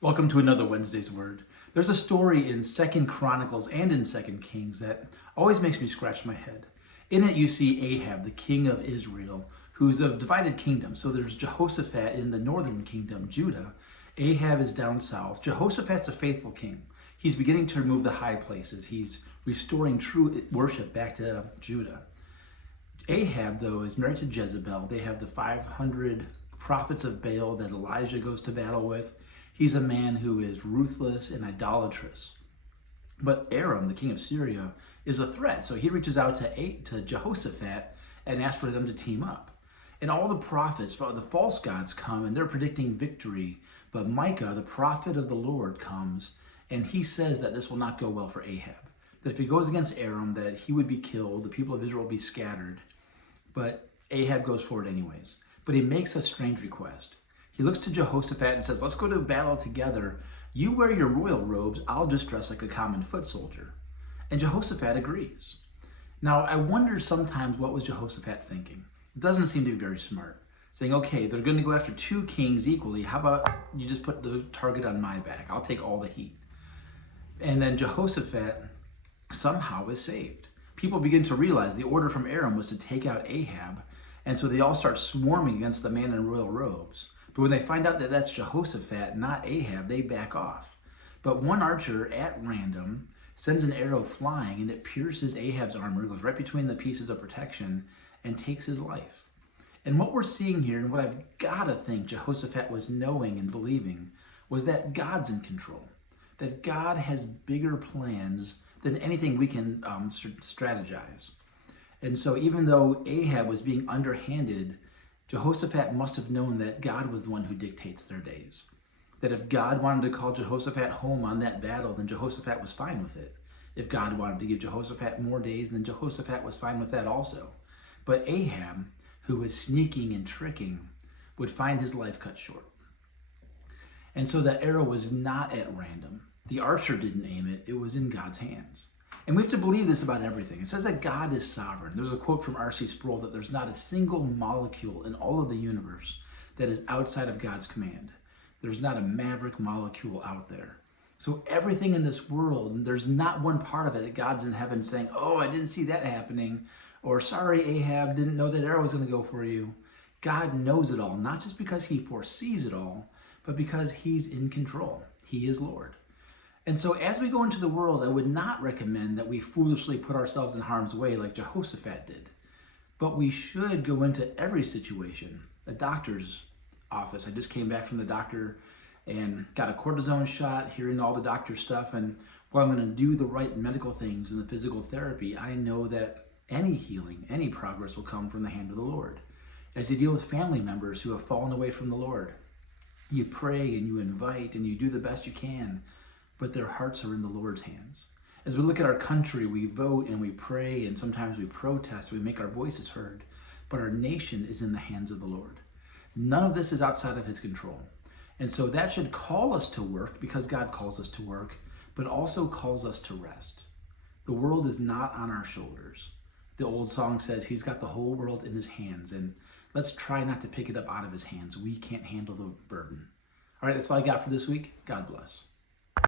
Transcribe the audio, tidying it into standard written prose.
Welcome to another Wednesday's Word. There's a story in Second Chronicles and in Second Kings that always makes me scratch my head. In it, you see Ahab, the king of Israel, who's a divided kingdom. So there's Jehoshaphat in the northern kingdom, Judah. Ahab is down south. Jehoshaphat's a faithful king. He's beginning to remove the high places. He's restoring true worship back to Judah. Ahab, though, is married to Jezebel. They have the 500 prophets of Baal that Elijah goes to battle with. He's a man who is ruthless and idolatrous. But Aram, the king of Syria, is a threat. So he reaches out to Jehoshaphat and asks for them to team up. And all the prophets, the false gods come and they're predicting victory. But Micah, the prophet of the Lord, comes and he says that this will not go well for Ahab. That if he goes against Aram, that he would be killed, the people of Israel will be scattered. But Ahab goes forward anyways. But he makes a strange request. He looks to Jehoshaphat and says, let's go to battle together. You wear your royal robes, I'll just dress like a common foot soldier. And Jehoshaphat agrees. Now, I wonder sometimes what was Jehoshaphat thinking? It doesn't seem to be very smart. Saying, okay, they're going to go after two kings equally. How about you just put the target on my back? I'll take all the heat. And then Jehoshaphat somehow is saved. People begin to realize the order from Aram was to take out Ahab. And so they all start swarming against the man in royal robes. But when they find out that that's Jehoshaphat, not Ahab, they back off. But one archer at random sends an arrow flying and it pierces Ahab's armor, goes right between the pieces of protection and takes his life. And what we're seeing here, and what I've got to think Jehoshaphat was knowing and believing, was that God's in control. That God has bigger plans than anything we can strategize. And so even though Ahab was being underhanded, Jehoshaphat must have known that God was the one who dictates their days. That if God wanted to call Jehoshaphat home on that battle, then Jehoshaphat was fine with it. If God wanted to give Jehoshaphat more days, then Jehoshaphat was fine with that also. But Ahab, who was sneaking and tricking, would find his life cut short. And so that arrow was not at random. The archer didn't aim it, it was in God's hands. And we have to believe this about everything. It says that God is sovereign. There's a quote from R.C. Sproul that there's not a single molecule in all of the universe that is outside of God's command. There's not a maverick molecule out there. So everything in this world, there's not one part of it that God's in heaven saying, oh, I didn't see that happening. Or sorry, Ahab, didn't know that arrow was going to go for you. God knows it all, not just because he foresees it all, but because he's in control. He is Lord. And so as we go into the world, I would not recommend that we foolishly put ourselves in harm's way like Jehoshaphat did. But we should go into every situation. A doctor's office. I just came back from the doctor and got a cortisone shot, hearing all the doctor stuff. And while I'm going to do the right medical things and the physical therapy, I know that any healing, any progress will come from the hand of the Lord. As you deal with family members who have fallen away from the Lord, you pray and you invite and you do the best you can, but their hearts are in the Lord's hands. As we look at our country, we vote and we pray and sometimes we protest, we make our voices heard, but our nation is in the hands of the Lord. None of this is outside of his control. And so that should call us to work because God calls us to work, but also calls us to rest. The world is not on our shoulders. The old song says he's got the whole world in his hands, and let's try not to pick it up out of his hands. We can't handle the burden. All right, that's all I got for this week. God bless.